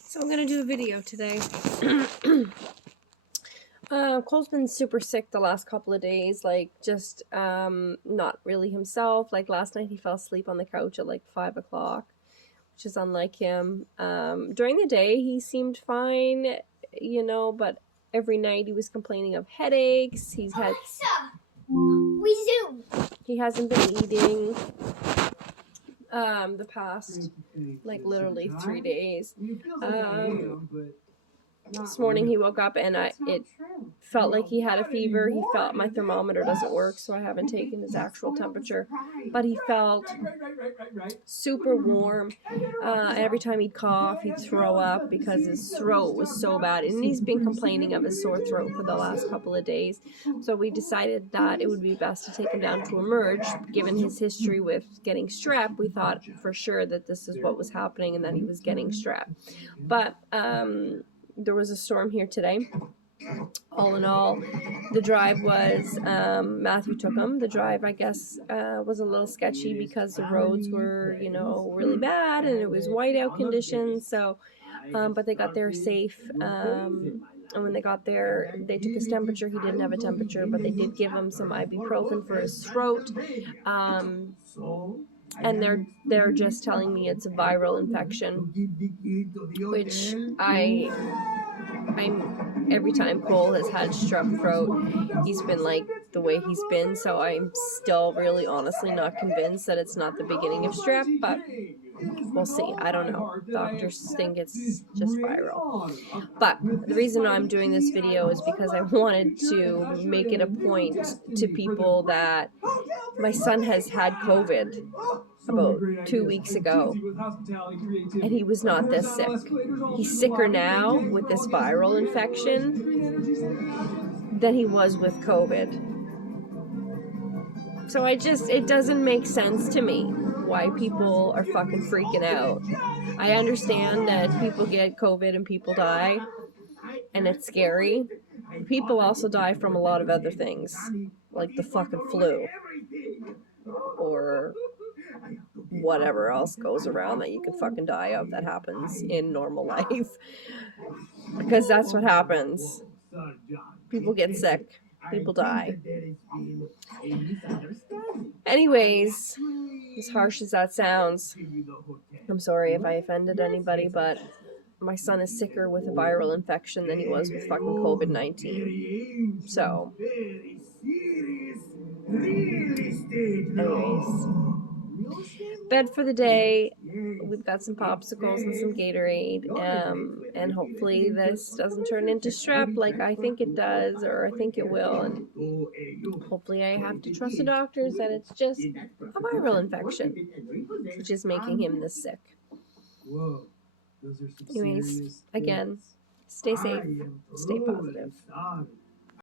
So I'm gonna do a video today. Cole's been super sick the last couple of days, like just not really himself. Like last night he fell asleep on the couch at like 5 o'clock, which is unlike him. During the day he seemed fine, you know, but every night he was complaining of headaches. He hasn't been eating the past like literally 3 days. This morning he woke up and it felt like he had a fever. He felt my thermometer doesn't work, so I haven't taken his actual temperature, but he felt super warm. Every time he'd cough, he'd throw up because his throat was so bad, and he's been complaining of his sore throat for the last couple of days. So we decided that it would be best to take him down to Emerge. Given his history with getting strep, we thought for sure that this is what was happening and that he was getting strep. But there was a storm here today. All in all, the drive was, Matthew took him. The drive, I guess, was a little sketchy because the roads were, you know, really bad and it was whiteout conditions. So, but they got there safe. And when they got there, they took his temperature. He didn't have a temperature, but they did give him some ibuprofen for his throat. And they're just telling me it's a viral infection, which I'm every time Cole has had strep throat, he's been like the way he's been, so I'm still really honestly not convinced that it's not the beginning of strep, but we'll see. I don't know. Doctors think it's just viral. But the reason I'm doing this video is because I wanted to make it a point to people that my son has had COVID about 2 weeks ago, and he was not this sick. He's sicker now with this viral infection than he was with COVID. So it doesn't make sense to me why people are fucking freaking out. I understand that people get COVID and people die, and it's scary. People also die from a lot of other things, like the fucking flu, or whatever else goes around that you can fucking die of that happens in normal life. Because that's what happens. People get sick. People die. Anyways, as harsh as that sounds, I'm sorry if I offended anybody, but my son is sicker with a viral infection than he was with fucking COVID-19. So, anyways, bed for the day. We've got some popsicles and some Gatorade, and hopefully this doesn't turn into strep like I think it does, or I think it will, and hopefully I have to trust the doctors that it's just a viral infection, which is making him this sick. Anyways, again, stay safe, stay positive.